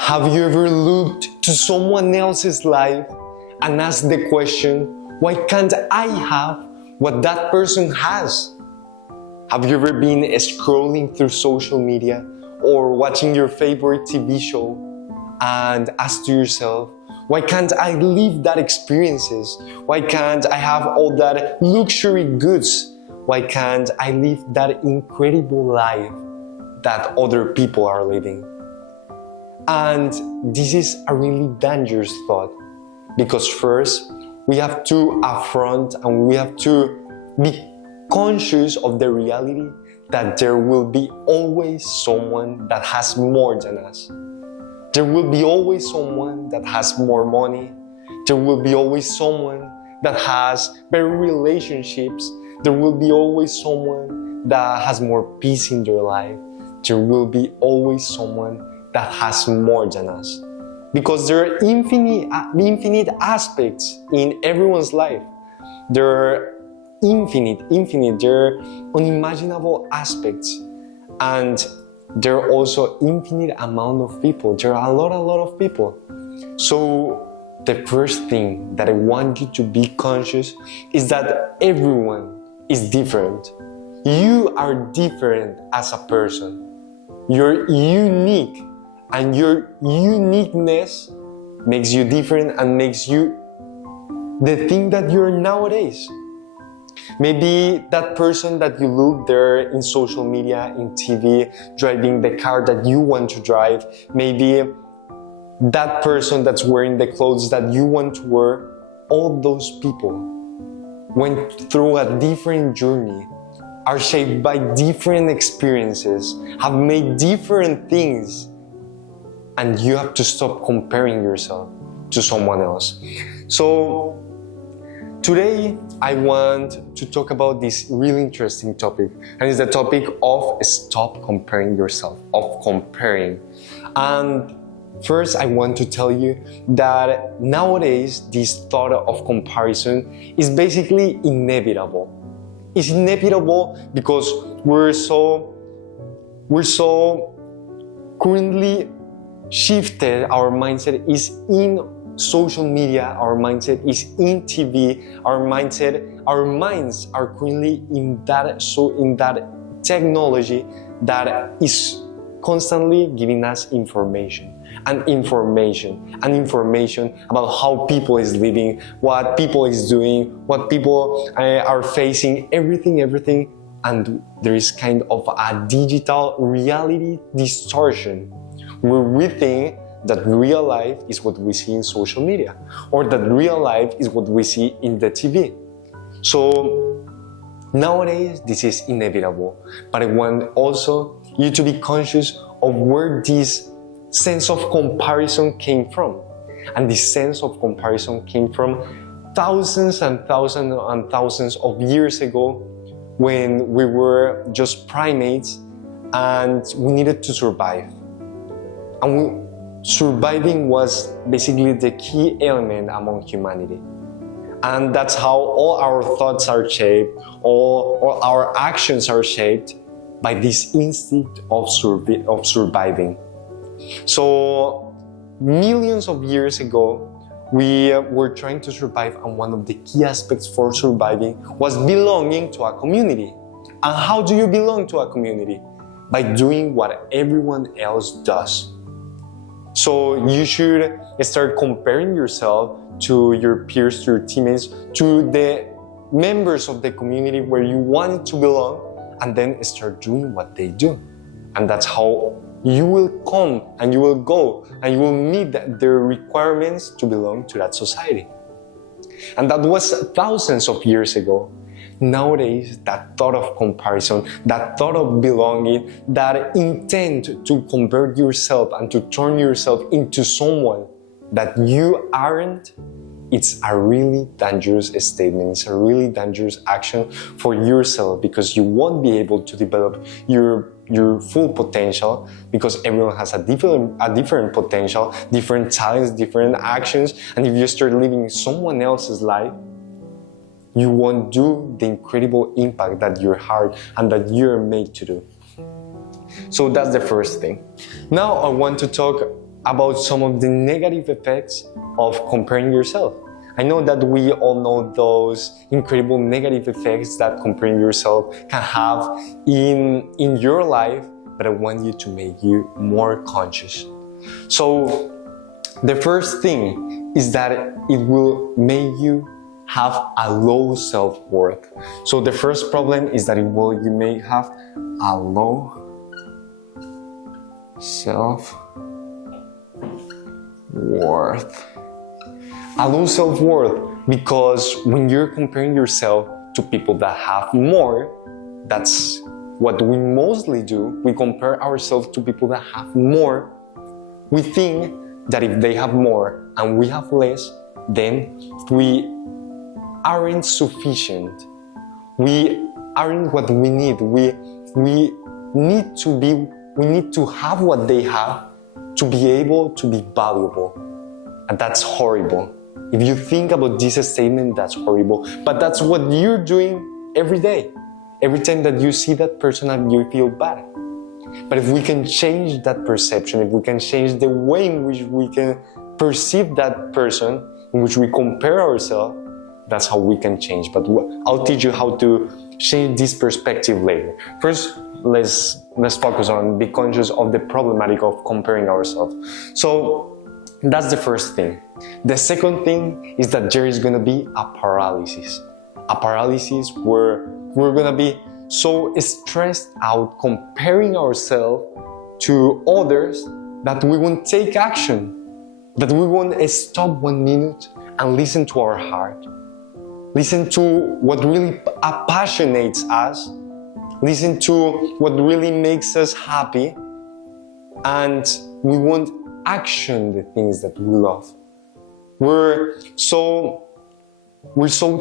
Have you ever looked to someone else's life and asked the question, why can't I have what that person has? Have you ever been scrolling through social media or watching your favorite TV show and asked to yourself, why can't I live that experiences? Why can't I have all that luxury goods? Why can't I live that incredible life that other people are living? And this is a really dangerous thought, because first we have to affront and we have to be conscious of the reality that there will be always someone that has more than us. There will be always someone that has more money. There will be always someone that has better relationships. There will be always someone that has more peace in their life. There will be always someone that has more than us. Because there are infinite aspects in everyone's life. There are infinite, there are unimaginable aspects. And there are also infinite amount of people. There are a lot of people. So the first thing that I want you to be conscious is that everyone is different. You are different as a person. You're unique, and your uniqueness makes you different and makes you the thing that you're nowadays. Maybe that person that you look there in social media, in TV, driving the car that you want to drive, maybe that person that's wearing the clothes that you want to wear, all those people went through a different journey, are shaped by different experiences, have made different things, and you have to stop comparing yourself to someone else. So today I want to talk about this really interesting topic, and it's the topic of stop comparing yourself, of comparing. And first I want to tell you that nowadays this thought of comparison is basically inevitable. It's inevitable because we're so currently shifted. Our mindset is in social media, our mindset is in TV, our minds are currently in that technology that is constantly giving us information about how people is living, what people is doing, what people are facing, everything, and there is kind of a digital reality distortion where we think that real life is what we see in social media, or that real life is what we see in the TV. So nowadays this is inevitable, but I want also you to be conscious of where this sense of comparison came from. And this sense of comparison came from thousands and thousands of years ago, when we were just primates and we needed to survive. And surviving was basically the key element among humanity. And that's how all our thoughts are shaped, all our actions are shaped by this instinct of surviving. So millions of years ago, we were trying to survive, and one of the key aspects for surviving was belonging to a community. And how do you belong to a community? By doing what everyone else does. So you should start comparing yourself to your peers, to your teammates, to the members of the community where you want to belong, and then start doing what they do. And that's how you will come and you will go and you will meet their requirements to belong to that society. And that was thousands of years ago. Nowadays, that thought of comparison, that thought of belonging, that intent to convert yourself and to turn yourself into someone that you aren't, it's a really dangerous statement. It's a really dangerous action for yourself, because you won't be able to develop your full potential, because everyone has a different potential, different talents, different actions. And if you start living someone else's life, you won't do the incredible impact that your heart and that you're made to do. So that's the first thing. Now I want to talk about some of the negative effects of comparing yourself. I know that we all know those incredible negative effects that comparing yourself can have in your life, but I want you to make you more conscious. So the first thing is that it will make you have a low self-worth. So the first problem is that you may have a low self-worth. A low self-worth because when you're comparing yourself to people that have more, that's what we mostly do. We compare ourselves to people that have more. We think that if they have more and we have less, then we aren't sufficient. We aren't what we need. We need to have what they have to be able to be valuable. And that's horrible. If you think about this statement, that's horrible. But that's what you're doing every day. Every time that you see that person and you feel bad. But if we can change that perception, if we can change the way in which we can perceive that person, in which we compare ourselves, that's how we can change. But I'll teach you how to change this perspective later. First, let's focus on be conscious of the problematic of comparing ourselves. So that's the first thing. The second thing is that there is going to be a paralysis. A paralysis where we're going to be so stressed out comparing ourselves to others that we won't take action, that we won't stop 1 minute and listen to our heart, listen to what really passionates us, listen to what really makes us happy, and we won't action the things that we love. We're so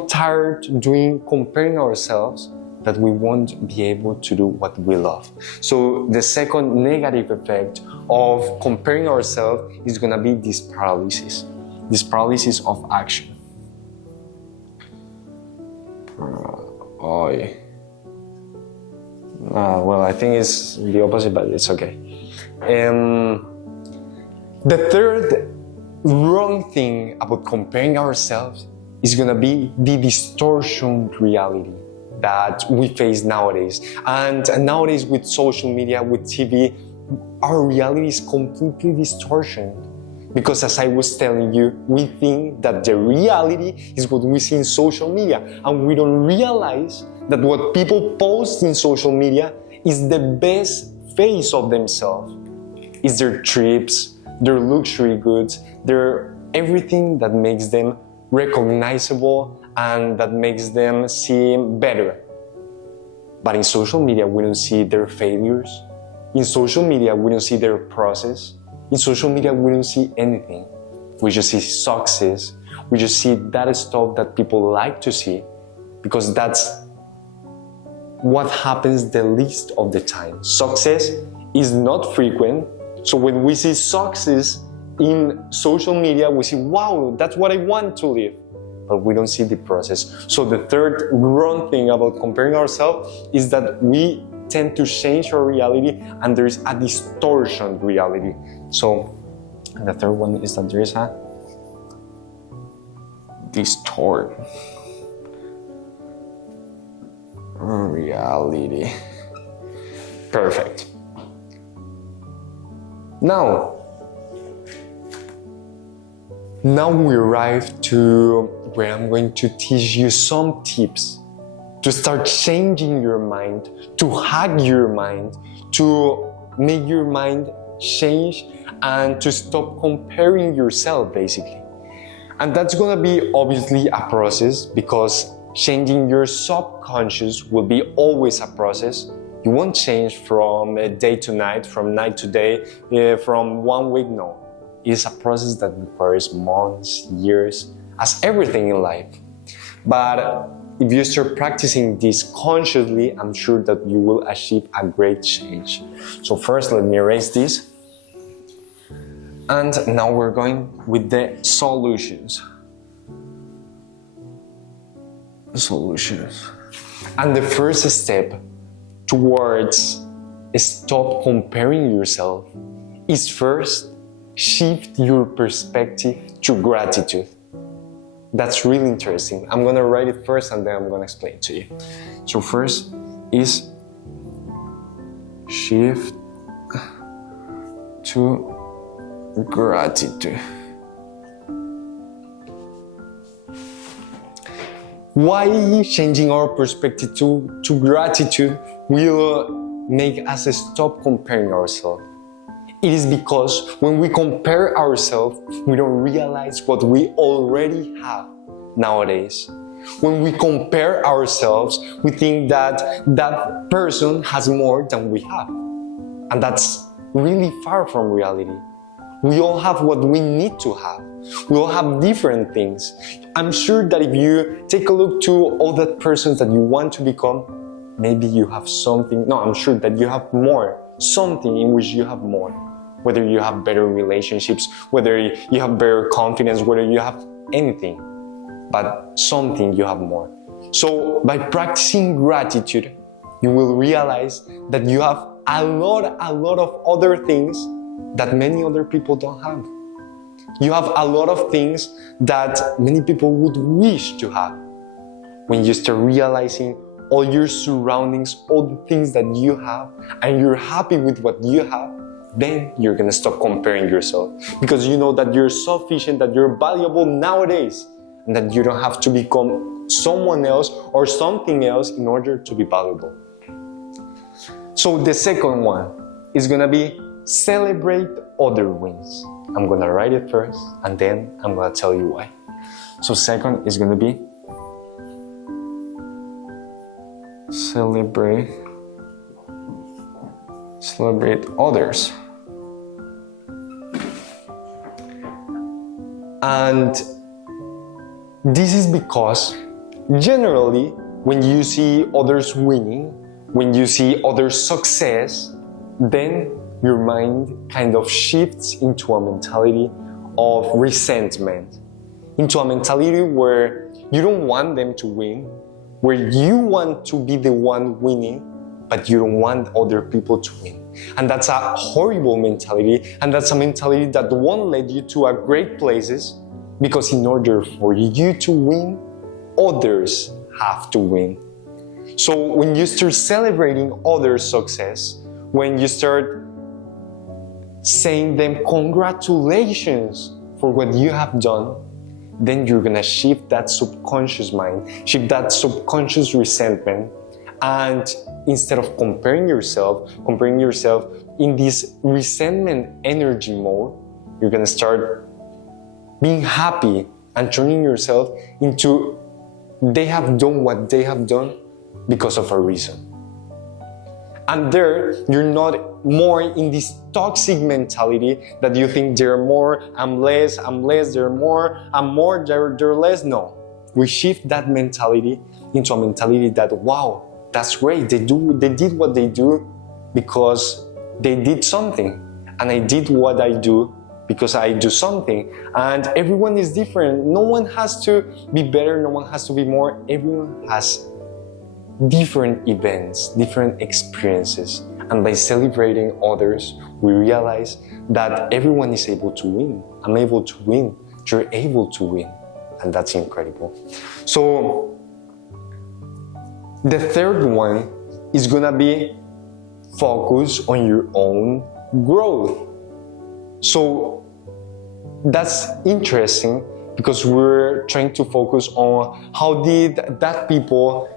tired doing comparing ourselves that we won't be able to do what we love. So the second negative effect of comparing ourselves is going to be this paralysis of action. Well, I think it's the opposite, but it's okay. The third wrong thing about comparing ourselves is going to be the distortion reality that we face nowadays. And nowadays with social media, with TV, our reality is completely distorted. Because as I was telling you, we think that the reality is what we see in social media. And we don't realize that what people post in social media is the best face of themselves. It's their trips, their luxury goods, their everything that makes them recognizable and that makes them seem better. But in social media, we don't see their failures. In social media, we don't see their process. In social media, we don't see anything. We just see success. We just see that stuff that people like to see because that's what happens the least of the time. Success is not frequent. So when we see success in social media, we see, wow, that's what I want to live. But we don't see the process. So the third wrong thing about comparing ourselves is that we tend to change our reality and there is a distortion reality. So the third one is that there is a distort reality. Perfect. Now we arrive to where I'm going to teach you some tips to start changing your mind, to hack your mind, to make your mind change and to stop comparing yourself basically. And that's gonna be obviously a process because changing your subconscious will be always a process. You won't change from day to night, from night to day, from 1 week, no. It's a process that requires months, years, as everything in life. But if you start practicing this consciously, I'm sure that you will achieve a great change. So first, let me erase this. And now we're going with the solutions. And the first step towards stop comparing yourself is first shift your perspective to gratitude. That's really interesting. I'm gonna write it first and then I'm gonna explain it to you. So first is shift to gratitude. Why changing our perspective to gratitude will make us stop comparing ourselves? It is because when we compare ourselves, we don't realize what we already have nowadays. When we compare ourselves, we think that that person has more than we have. And that's really far from reality. We all have what we need to have. We all have different things. I'm sure that if you take a look to all the persons that you want to become, maybe you have something. No, I'm sure that you have more. Something in which you have more. Whether you have better relationships, whether you have better confidence, whether you have anything. But something you have more. So by practicing gratitude, you will realize that you have a lot of other things that many other people don't have. You have a lot of things that many people would wish to have. When you start realizing all your surroundings, all the things that you have, and you're happy with what you have, then you're gonna stop comparing yourself. Because you know that you're sufficient, that you're valuable nowadays, and that you don't have to become someone else or something else in order to be valuable. So the second one is gonna be celebrate other wins. I'm gonna write it first and then I'm gonna tell you why. So second is gonna be celebrate others. And this is because generally when you see others winning, when you see others' success, then your mind kind of shifts into a mentality of resentment, into a mentality where you don't want them to win, where you want to be the one winning, but you don't want other people to win. And that's a horrible mentality, and that's a mentality that won't lead you to a great places, because in order for you to win, others have to win. So when you start celebrating others' success, when you start saying them congratulations for what you have done, then you're gonna shift that subconscious mind, shift that subconscious resentment, and instead of comparing yourself in this resentment energy mode, you're gonna start being happy and turning yourself into they have done what they have done because of a reason. And there, you're not more in this toxic mentality that you think they're more, I'm less, they're more, I'm more, they're less. No. We shift that mentality into a mentality that, wow, that's great. They did what they do because they did something. And I did what I do because I do something. And everyone is different. No one has to be better. No one has to be more. Everyone has different events, different experiences. And by celebrating others, we realize that everyone is able to win. I'm able to win. You're able to win. And that's incredible. So the third one is gonna be focus on your own growth. So that's interesting because we're trying to focus on how did that people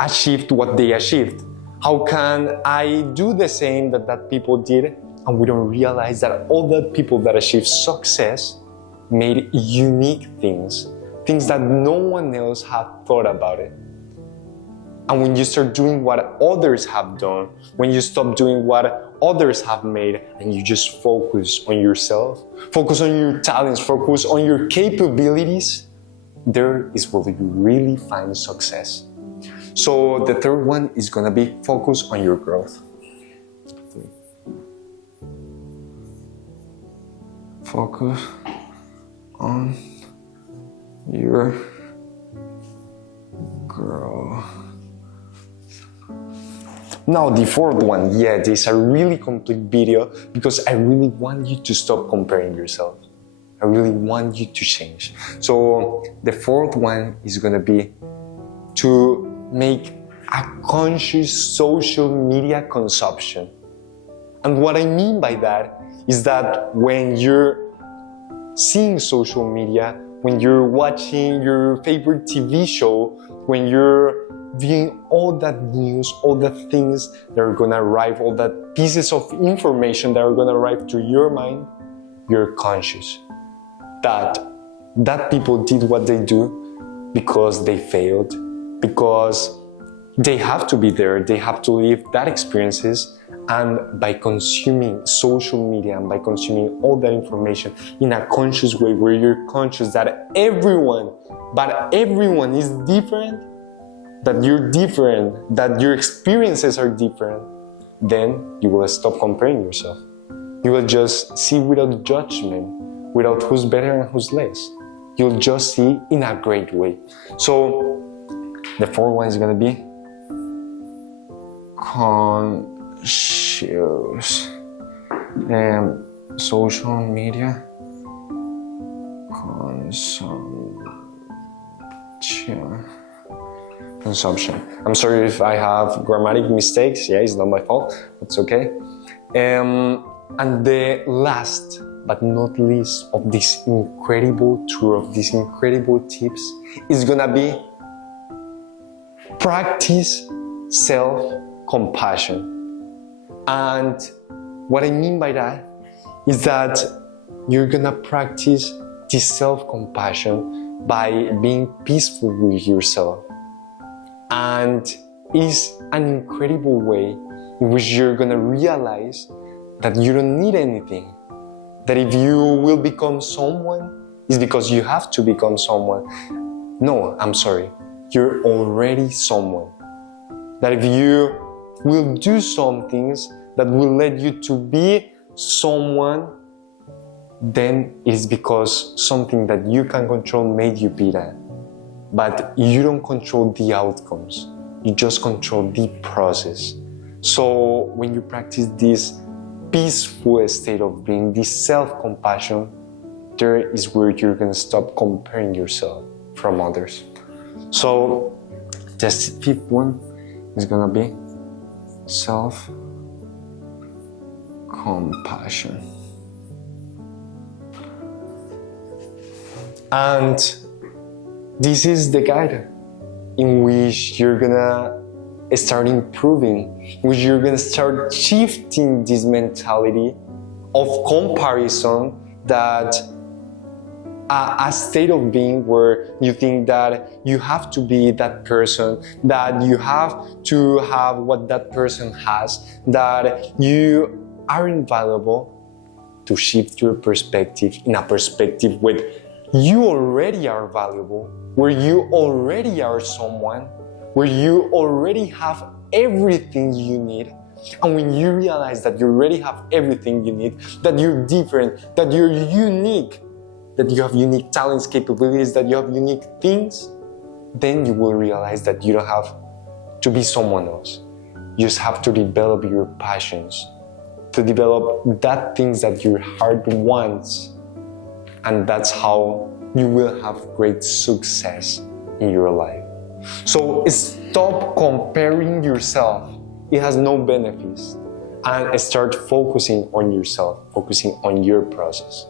achieved what they achieved. How can I do the same that people did? And we don't realize that all the people that achieved success made unique things that no one else had thought about it. And when you start doing what others have done, when you stop doing what others have made, and you just focus on yourself, focus on your talents, focus on your capabilities, there is where you really find success. So the third one is gonna be focus on your growth. Focus on your growth. Now the fourth one, yeah, this is a really complete video because I really want you to stop comparing yourself. I really want you to change. So the fourth one is gonna be to make a conscious social media consumption. And what I mean by that is that when you're seeing social media, when you're watching your favorite TV show, when you're viewing all that news, all the things that are gonna arrive, all that pieces of information that are gonna arrive to your mind, you're conscious that people did what they do because they failed, because they have to be there, they have to live that experiences, and by consuming social media and by consuming all that information in a conscious way where you're conscious that everyone is different, that you're different, that your experiences are different, then you will stop comparing yourself. You will just see without judgment, without who's better and who's less. You'll just see in a great way. So the fourth one is gonna be conscious social media consumption. I'm sorry if I have grammatic mistakes. Yeah, it's not my fault. It's okay. And the last but not least of this incredible tour, of these incredible tips, is gonna be practice self-compassion. And what I mean by that is that you're gonna practice this self-compassion by being peaceful with yourself. And it's an incredible way in which you're gonna realize that you don't need anything. That if you will become someone, it's because you have to become someone. No, I'm sorry. You're already someone. That if you will do some things that will lead you to be someone, then it's because something that you can control made you be that. But you don't control the outcomes. You just control the process. So when you practice this peaceful state of being, this self-compassion, there is where you're gonna stop comparing yourself from others. So the fifth one is gonna be self-compassion. And this is the guide in which you're gonna start improving, in which you're gonna start shifting this mentality of comparison, that a state of being where you think that you have to be that person, that you have to have what that person has, that you are invaluable, to shift your perspective in a perspective with you already are valuable, where you already are someone, where you already have everything you need. And when you realize that you already have everything you need, that you're different, that you're unique, that you have unique talents, capabilities, that you have unique things, then you will realize that you don't have to be someone else. You just have to develop your passions, to develop that things that your heart wants. And that's how you will have great success in your life. So stop comparing yourself. It has no benefits. And start focusing on yourself, focusing on your process.